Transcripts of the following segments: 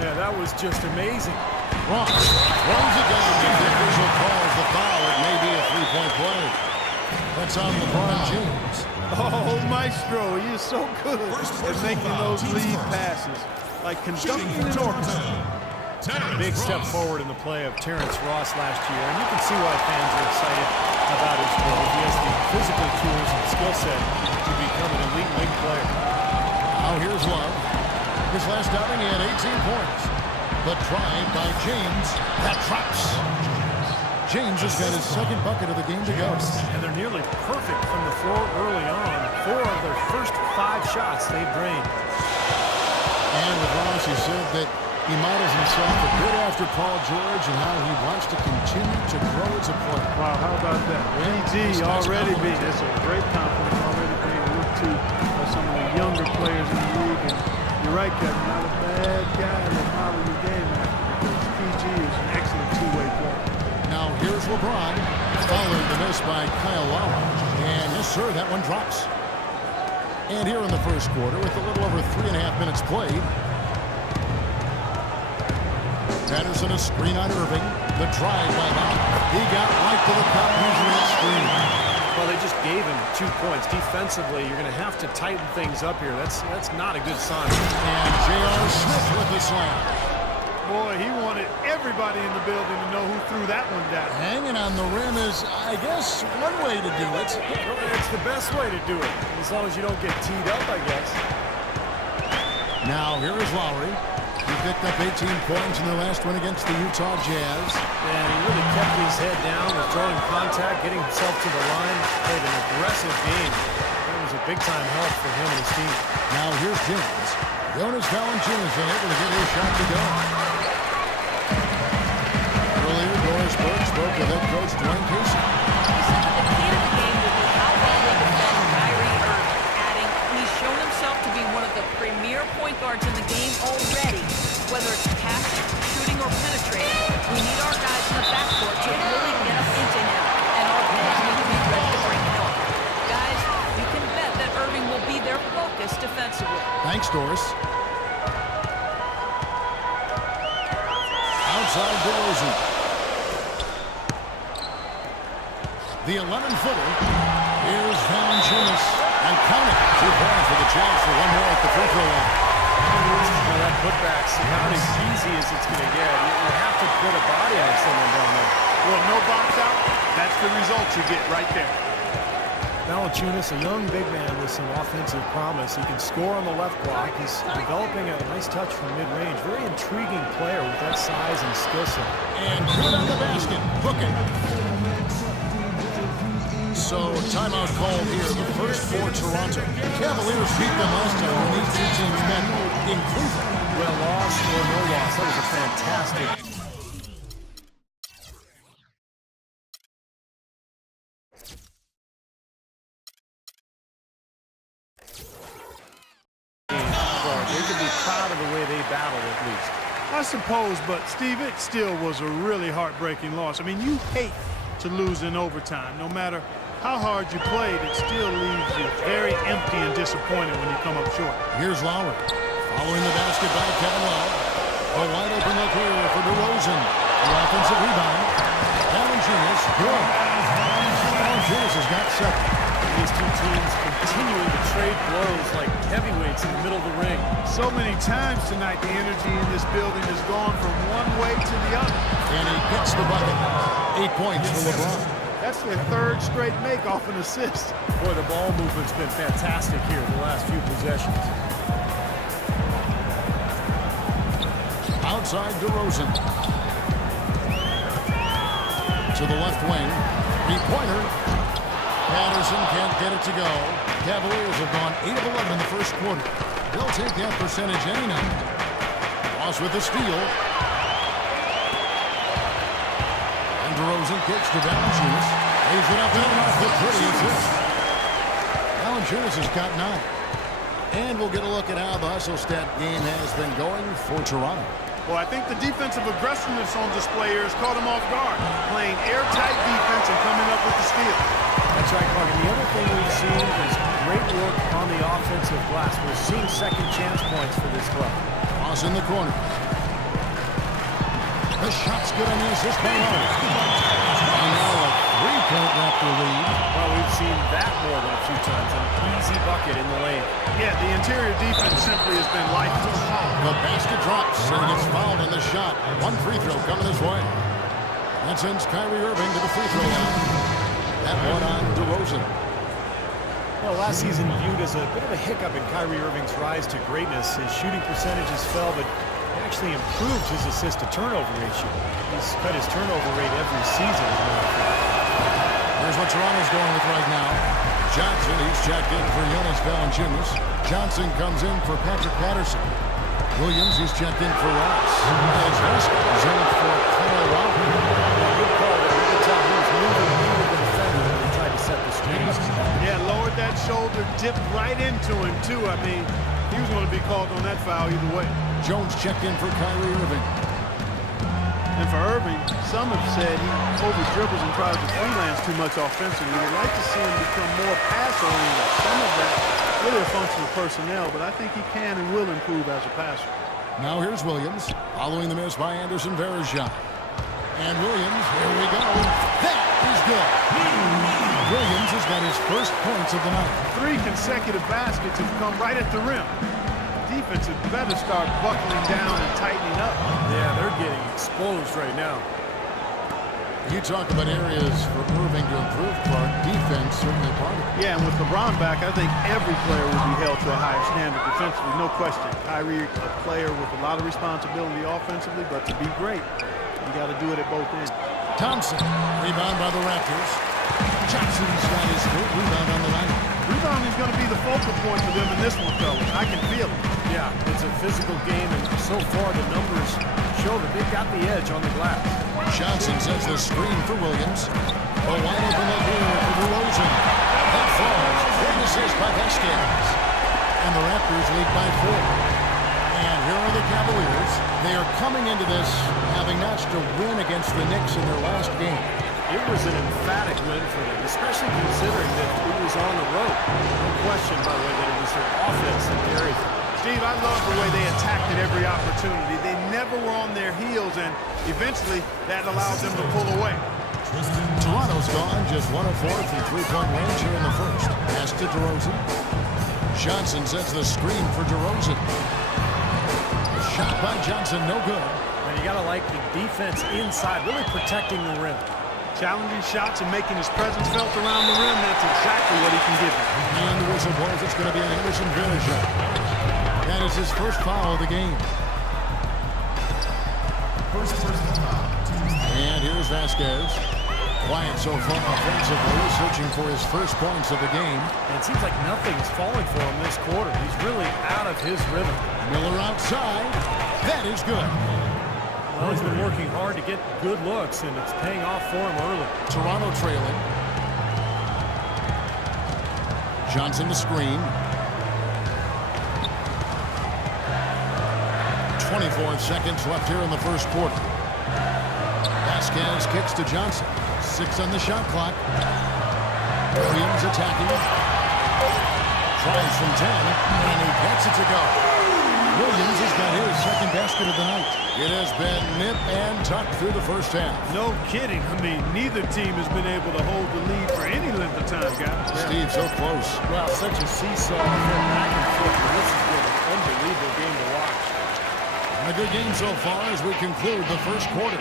Yeah, that was just amazing. Ross runs it down. If the official calls the foul, it may be a three-point play. That's on LeBron James. Oh, Maestro, he is so good at making those lead passes. Like conducting an orchestra. Big step forward in the play of Terrence Ross last year, and you can see why fans are excited about his growth. He has the physical tools and skill set to become an elite wing player. Now here's Love. His last outing, he had 18 points. But tried by James. That drops. James has got his second bucket of the game to go. And they're nearly perfect from the floor early on. 4 of their first 5 shots they've drained. And with Ross, he said that he models himself a bit after Paul George and how he wants to continue to grow as a player. Wow, how about that? PG already being, that's a great compliment, already being looked to by some of the younger players in the league. And you're right, Kevin, not a bad guy to model your game after, because PG is an excellent two-way player. Now here's LeBron, following the miss by Kyle Lowry. And yes, sir, that one drops. And here in the first quarter, with a little over 3.5 minutes played, Patterson a screen on Irving. The drive by Lowry. He got right to the cup using that screen. Well, they just gave him 2 points. Defensively, you're going to have to tighten things up here. That's not a good sign. And J.R. Smith with the slam. Boy, he wanted everybody in the building to know who threw that one down. Hanging on the rim is, I guess, one way to do it. It's the best way to do it, as long as you don't get teed up, I guess. Now, here is Lowry. He picked up 18 points in the last one against the Utah Jazz. And he really kept his head down, withdrawing contact, getting himself to the line. Played an aggressive game. That was a big-time help for him and his team. Now, here's James. Jonas Valanciunas able to get his shot to go. Earlier, Doris Burke spoke with head coach Dwayne Casey. He said that the key to the game will be how well they defend Kyrie Irving, adding he's shown himself to be one of the premier point guards in the game already. Whether it's passing, shooting, or penetrating, we need our guys in the backcourt to really get up into him, and our bigs need to be ready to bring help. Guys, you can bet that Irving will be their focus defensively. Thanks, Doris. Outside DeRozan. The 11-footer. Here's Valanciunas. And counting. 2 points for the chance for one more at the free throw line. Well, that putback's not as easy as it's going to get. You have to put a body on someone down there. Well, no box out, that's the result you get right there. Valanciunas, a young big man with some offensive promise. He can score on the left block. He's developing a nice touch from mid-range. Very intriguing player with that size and skill set. And good on the basket. Booking. So, timeout called here. The first for Toronto. The Cavaliers beat them last time when these 2 teams met in Cleveland. Well, loss or no loss, that was a fantastic. They can be proud of the way they battled, at least. I suppose, but Steve, it still was a really heartbreaking loss. I mean, you hate to lose in overtime. No matter how hard you played, it still leaves you very empty and disappointed when you come up short. Here's Lowry. Following the basket by Kevin Love. A wide open look here for DeRozan. The offensive rebound. Valanciunas, good. Valanciunas has got 7. These 2 teams continuing to trade blows like heavyweights in the middle of the ring. So many times tonight, the energy in this building has gone from one way to the other. And he gets the bucket. 8 points for LeBron. That's their 3rd straight make off an assist. Boy, the ball movement's been fantastic here in the last few possessions. Outside DeRozan. To the left wing. 3-pointer. Patterson can't get it to go. Cavaliers have gone 8 of 11 in the first quarter. They'll take that percentage any night. Ross with the steal. And DeRozan kicks to Valanciunas. Lays it up and off the pretty assist. Valanciunas has got 9. And we'll get a look at how the hustle stat game has been going for Toronto. Well, I think the defensive aggressiveness on display here has caught him off guard. Playing airtight defense and coming up with the steal. That's right, Clark. And the other thing we've seen is great work on the offensive glass. We're seeing second chance points for this club. Ross in the corner. The shot's good on the assist by Lowe. And now a three-point Raptor lead. Well, we've seen that more than a few times. An easy bucket in the lane. Yeah, the interior defense simply has been lifeless. The basket drops, and he gets fouled on the shot. One free throw coming his way. That sends Kyrie Irving to the free throw line. That one on DeRozan. Well, last season viewed as a bit of a hiccup in Kyrie Irving's rise to greatness. His shooting percentages fell, but he actually improved his assist-to-turnover ratio. He's cut his turnover rate every season. Here's what Toronto's going with right now. Johnson, he's checked in for Jonas Valanciunas. Johnson comes in for Patrick Patterson. Williams, he's checked in for Ross. As Haskins in for Kyle Lowry. Good call there. You can tell he was moving into the defender when he tried to set the screen. Yeah, lowered that shoulder, dipped right into him, too. I mean, he was going to be called on that foul either way. Jones checked in for Kyrie Irving. And for Irving, some have said he over-dribbles and tries to freelance too much offensively. We'd like to see him become more pass-oriented. Some of that really a function of personnel, but I think he can and will improve as a passer. Now here's Williams, following the miss by Anderson Varejao. And Williams, here we go. That is good. Williams has got his first points of the night. 3 consecutive baskets have come right at the rim. Defense had better start buckling down and tightening up. Yeah, they're getting exposed right now. You talk about areas for Irving to improve, Clark. Defense certainly part of it. Yeah, and with LeBron back, I think every player will be held to a higher standard defensively, no question. Kyrie, a player with a lot of responsibility offensively, but to be great, you got to do it at both ends. Thompson, rebound by the Raptors. Johnson's got his third rebound on the night. Rebounding is going to be the focal point for them in this one, fellas. I can feel it. Yeah, it's a physical game, and so far the numbers show that they've got the edge on the glass. Johnson sets the screen for Williams. A wide open look here for DeRozan. That falls. Great assist by Vasquez. And the Raptors lead by 4. And here are the Cavaliers. They are coming into this having notched a win against the Knicks in their last game. It was an emphatic win for them, especially considering that it was on the road. No question, by the way, that it was their offense that carried them. Steve, I love the way they attacked at every opportunity. They never were on their heels, and eventually that allowed them to pull away. Toronto's gone just 1 of 4 from three-point range here in the first. Pass to DeRozan. Johnson sets the screen for DeRozan. A shot by Johnson, no good. And you got to like the defense inside, really protecting the rim. Challenging shots and making his presence felt around the rim, that's exactly what he can give you. And the whistle blows. It's going to be an Anderson Varejao. That is his first foul of the game. And here's Vasquez. Quiet so far offensively, searching for his first points of the game. And it seems like nothing's falling for him this quarter. He's really out of his rhythm. Miller outside. That is good. Well, he's been working hard to get good looks, and it's paying off for him early. Toronto trailing. Johnson the screen. 24 seconds left here in the first quarter. Vasquez kicks to Johnson. 6 on the shot clock. Williams attacking. Tries from 10, and he gets it to go. Williams has got his second basket of the night. It has been nip and tuck through the first half. No kidding. I mean, neither team has been able to hold the lead for any length of time, guys. Steve, so close. Well, such a seesaw from back and forth. This has been an unbelievable game to watch. A good game so far as we conclude the first quarter.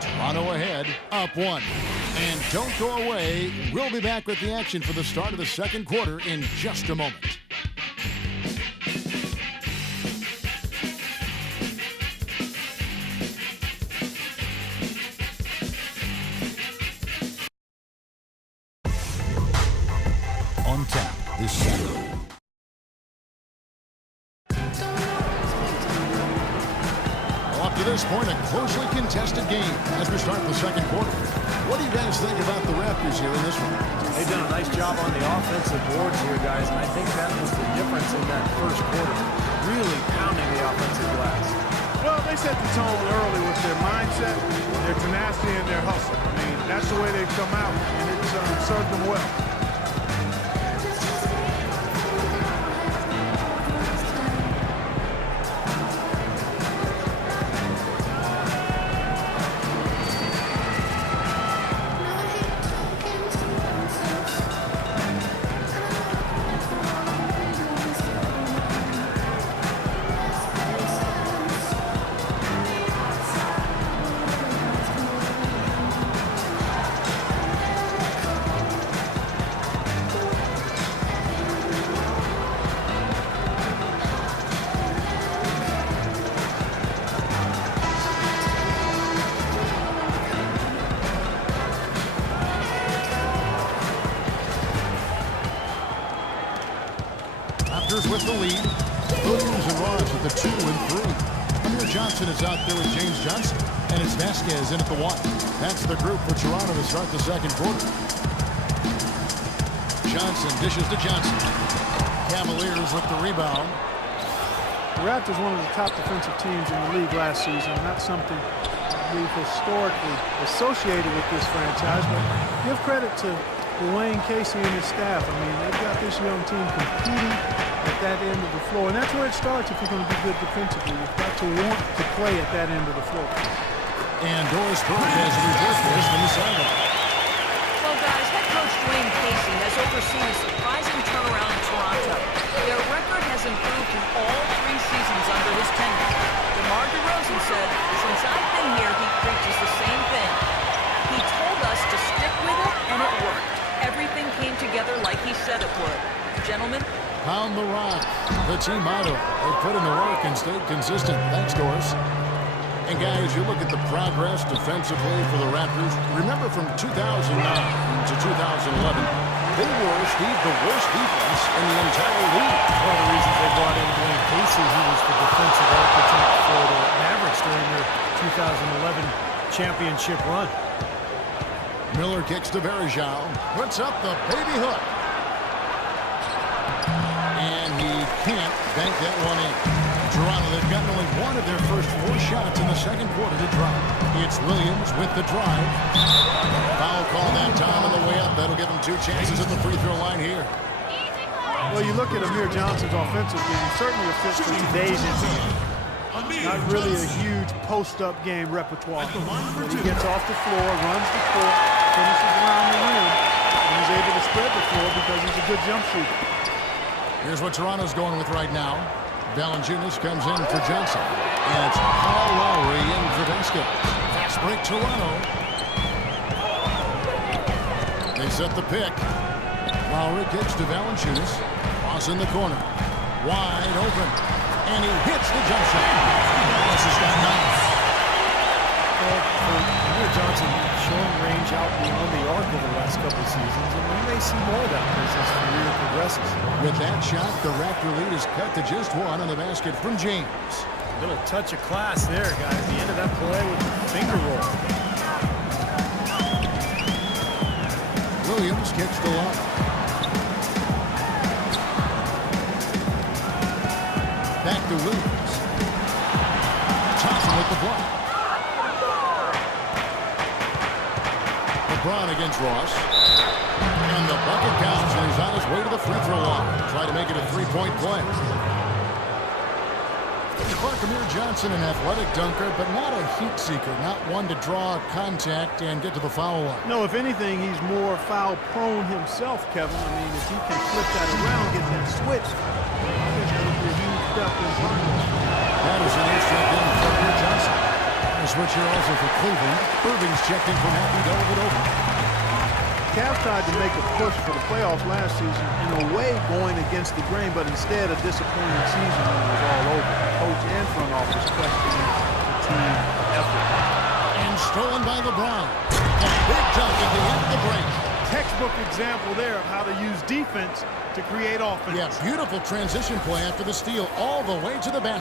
Toronto ahead, up 1. And don't go away. We'll be back with the action for the start of the second quarter in just a moment. On tap this Saturday. Up to this point, a closely contested game as we start the second quarter. What do you guys think about the Raptors here in this one? They've done a nice job on the offensive boards here, guys, and I think that was the difference in that first quarter. Really pounding the offensive glass. Well, they set the tone early with their mindset, their tenacity, and their hustle. I mean, that's the way they've come out, and it's served them well. took the lead. Williams and Ross at the 2 and 3. Amir Johnson is out there with James Johnson. And it's Vasquez in at the 1. That's the group for Toronto to start the second quarter. Johnson dishes to Johnson. Cavaliers with the rebound. The Raptors one of the top defensive teams in the league last season. Not something we've historically associated with this franchise, but give credit to Dwayne Casey and his staff. I mean, they've got this young team competing at that end of the floor, and that's where it starts if you're going to be good defensively. You've got to want to play at that end of the floor. And Doris Burke has reversed this from the sideline. Well, guys, head coach Dwayne Casey has overseen a surprising turnaround in Toronto. Their record has improved in all 3 seasons under his tenure. DeMar DeRozan said, "Since I've been here, he preaches the same thing. He told us to stick with it, and it worked. Everything came together like he said it would." Gentlemen, Pound the rock, the team motto. They put in the work and stayed consistent. Thanks, Doris. And guys, you look at the progress defensively for the Raptors. Remember from 2009 to 2011, they were, Steve, the worst defense in the entire league. One of the reasons they brought in Dwayne Casey, he was the defensive architect for the Mavericks during their 2011 championship run. Miller kicks to Varejao. Puts up the baby hook. And he can't bank that one in. Toronto, they've gotten only one of their first 4 shots in the second quarter to drop. It's Williams with the drive. Foul call that time on the way up. That'll give him 2 chances at the free throw line here. Well, you look at Amir Johnson's offensive game, certainly a fit for today's NBA. Not really a huge post-up game repertoire. But he gets off the floor, runs the court, finishes around the rim, and he's able to spread the floor because he's a good jump shooter. Here's what Toronto's going with right now. Valanciunas comes in for Johnson. And it's Kyle Lowry in for Vasquez. Fast break Toronto. They set the pick. Lowry kicks to Valanciunas. Cross in the corner. Wide open. And he hits the jump shot. This has got 9. Amir Johnson showing range out beyond the arc over the last couple of seasons, and we may see more of that as his career progresses. With that shot, the Raptor lead is cut to just 1 on the basket from James. Little touch of class there, guys. The end of that play with the finger roll. Williams kicks to Love. Back to Williams. Thompson with the block. LeBron against Ross. And the bucket counts, and he's on his way to the free throw line. Try to make it a 3-point play. Amir Johnson, an athletic dunker, but not a heat seeker. Not one to draw contact and get to the foul line. No, if anything, he's more foul prone himself, Kevin. I mean, if he can flip that around, get that switch, I think that would be a huge step in progress. That is an instant in for Amir Johnson. A switcher also for Cleveland. Irving's checked in from Happy Dove it over. Cavs tried to make a push for the playoffs last season, in a way going against the grain, but instead a disappointing season when it was all over. Coach and front office questioning the team effort. And stolen by LeBron. A big dunk at the end of the break. Textbook example there of how to use defense to create offense. Yeah, beautiful transition play after the steal all the way to the basket.